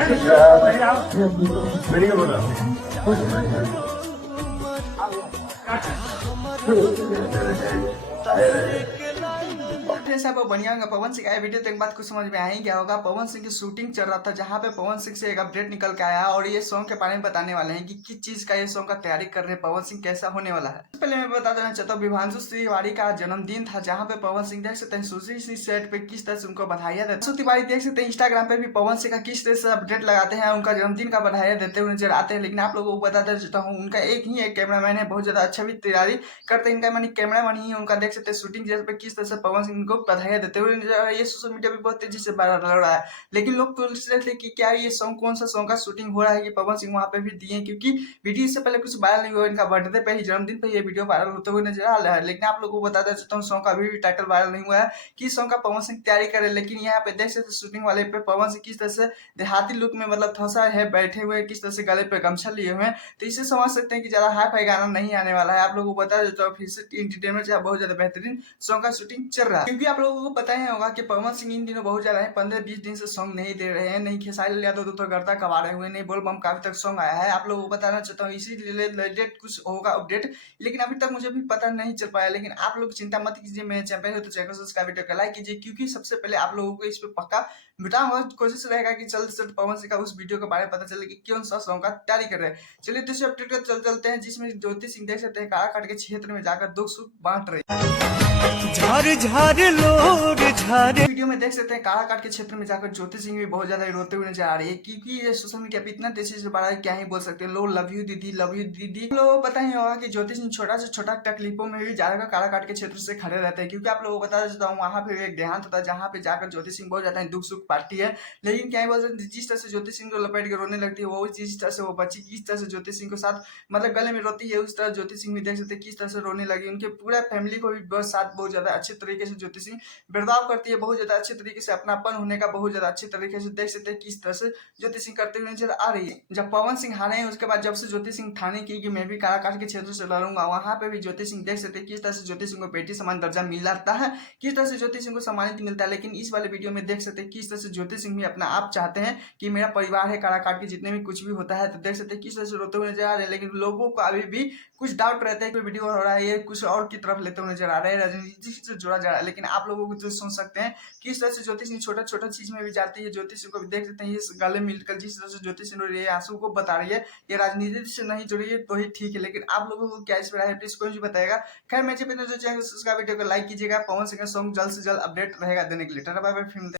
मेरी बोला ऐसा बढ़िया होगा। पवन सिंह का वीडियो तो एक बात कुछ समझ में आ ही गया होगा। पवन सिंह की शूटिंग चल रहा था जहां पे पवन सिंह से एक अपडेट निकल के आया और ये सॉन्ग के बारे में बताने वाले हैं कि किस चीज का ये सॉन्ग का तैयारी कर रहे हैं पवन सिंह, कैसा होने वाला है। पहले मैं बता देना चाहता हूँ, विभांशु तिवारी का जन्मदिन था जहाँ पे पवन सिंह देख सकते हैं सुशी सेट पे किस तरह से उनको बधाइयां देते हैं। तिवारी देख सकते हैं इंस्टाग्राम पे भी पवन सिंह का किस तरह से अपडेट लगाते हैं, उनका जन्मदिन का बधाइयां देते हुए नजर आते हैं। लेकिन आप लोगों को बता देना चाहता हूँ, उनका एक कैमरामैन है, बहुत ज्यादा अच्छा भी तैयारी करते हैं। इनका मानी कैमरामैन ही है, उनका देख सकते हैं शूटिंग जैसे पे किस तरह से पवन सिंह को बधाइयां देते हुए नजर आ रहा है। ये सोशल मीडिया पे बहुत तेजी से वायरल हो रहा है। लेकिन लोग पूछ रहे थे कि क्या ये सॉन्ग कौन सा सॉन्ग का शूटिंग हो रहा है कि पवन सिंह वहां पे भी दिए, क्योंकि वीडियो से पहले कुछ वायरल नहीं हुआ। इनका बर्थडे पे ही, जन्मदिन पे ये वीडियो वायरल होते हुए नजर आ रहा है। लेकिन आप लोगों को बता देना चाहता हूँ, सॉन्ग का अभी भी टाइटल वायरल नहीं हुआ है कि सॉन्ग का पवन सिंह तैयारी करे। लेकिन यहाँ पे देख सकते शूटिंग वाले पे पवन सिंह किस तरह से देहाती लुक में मतलब थोसा है बैठे हुए, किस तरह से गले पे गमछा लिए हुए हैं। तो इससे समझ सकते हैं कि ज्यादा हाई फाई गाना नहीं आने वाला है। आप लोगों को बता देता हूँ फिर से, इंटरटेनमेंट चाहे बहुत ज्यादा बेहतरीन सॉन्ग का शूटिंग चल रहा है। क्योंकि आप लोगों को पता ही होगा कि पवन सिंह इन दिनों बहुत ज्यादा है, 15-20 दिन से सॉन्ग नहीं दे रहे हैं। नहीं खेसारी लाल यादव तो गर्दा कबाड़े हुए, नहीं बोल बम का अभी तक सॉन्ग आया है। आप लोगों को बताना चाहता हूँ इसी रिलेटेड कुछ होगा अपडेट, लेकिन अभी तक मुझे भी पता नहीं चल पाया। लेकिन आप लोग चिंता मत कीजिए, मेरे चैनल है तो चैनल को सब्सक्राइब वीडियो को लाइक कीजिए, क्योंकि सबसे पहले आप लोगों को इस पे पक्का बताऊंगा। कोशिश रहेगा कि जल्द से जल्द पवन सिंह का उस वीडियो के बारे में पता चले कि कौन सा सॉन्ग का तैयारी कर रहे हैं। चलिए दूसरे अपडेट पर चलते हैं, जिसमें ज्योति सिंह देख सकते हैं काराकाट के क्षेत्र में जाकर दुख सुख बांट रहे हैं। झार झार लोर झारे वीडियो में देख सकते हैं काराकाट के क्षेत्र में जाकर ज्योति सिंह भी बहुत ज्यादा रोते हुए नजर आ रही है, क्योंकि ये सोशल मीडिया पे इतना तेजी से बढ़ा है, क्या ही बोल सकते हैं। लोग लव यू दीदी, लव यू दीदी। लोगों को पता ही होगा कि ज्योति सिंह छोटा से छोटा तकलीफों में भी ज्यादा काराकाट के क्षेत्र से खड़े रहते हैं, क्योंकि आप लोगों को बता देता हूँ वहां पे एक देहांत होता है जहाँ पे जाकर ज्योति सिंह बहुत ज्यादा दुख सुख पाती है। लेकिन क्या ही बोल सकते, जिस तरह से ज्योति सिंह को लपेट के रोने लगती है, वो जिस तरह से वो बच्ची किस तरह से ज्योति सिंह के साथ मतलब गले में रोती है, उस तरह ज्योति सिंह भी देख सकते हैं किस तरह से रोने लगी। उनके पूरा फैमिली को भी बहुत साथ बहुत ज्यादा अच्छे तरीके से ज्योति सिंह बर्ताव करती है, बहुत ज्यादा अच्छे तरीके से अपनापन होने का बहुत ज्यादा अच्छे तरीके से देख सकते हैं किस तरह से ज्योति सिंह करते हुए नजर आ रही है। जब पवन सिंह हारे हैं उसके बाद जब से ज्योति सिंह ठाने की कि मैं भी काराकाट के क्षेत्र से लड़ूंगा, वहां पे भी ज्योति सिंह देख सकते हैं किस तरह से ज्योति सिंह को बेटी समान दर्जा मिलता है, किस तरह से ज्योति सिंह को सम्मानित मिलता है। लेकिन इस वाले वीडियो में देख सकते हैं किस तरह से ज्योति सिंह भी अपना आप चाहते हैं कि मेरा परिवार है काराकाट के, जितने भी कुछ भी होता है। तो देख सकते हैं किस तरह से रोते हुए नजर आ रहे हैं। लेकिन लोगों को अभी भी कुछ डाउट रहता है कि वीडियो हो रहा है ये कुछ और की तरफ लेते हुए नजर आ रहे हैं, राजनीति से जोड़ा जा रहा है। लेकिन आप लोगों को जो सोच सकते हैं किस तरह से ज्योति सिंह छोटा छोटा चीज में भी जाती है। ज्योति सिंह को भी देख सकते हैं ये गले मिलकर जिस तरह से ज्योति सिंह रो रही है, आंसू को बता रही है, ये राजनीति से नहीं जुड़ी है तो ही ठीक है। लेकिन आप लोगों को क्या इस पर है प्लीज कोई भी बताएगा। खैर मैं जो चैनल वीडियो को लाइक कीजिएगा। पवन सिंह का सॉन्ग जल्द से जल्द अपडेट रहेगा देने के लिए। टाटा बाय बाय, फिर मिलते हैं।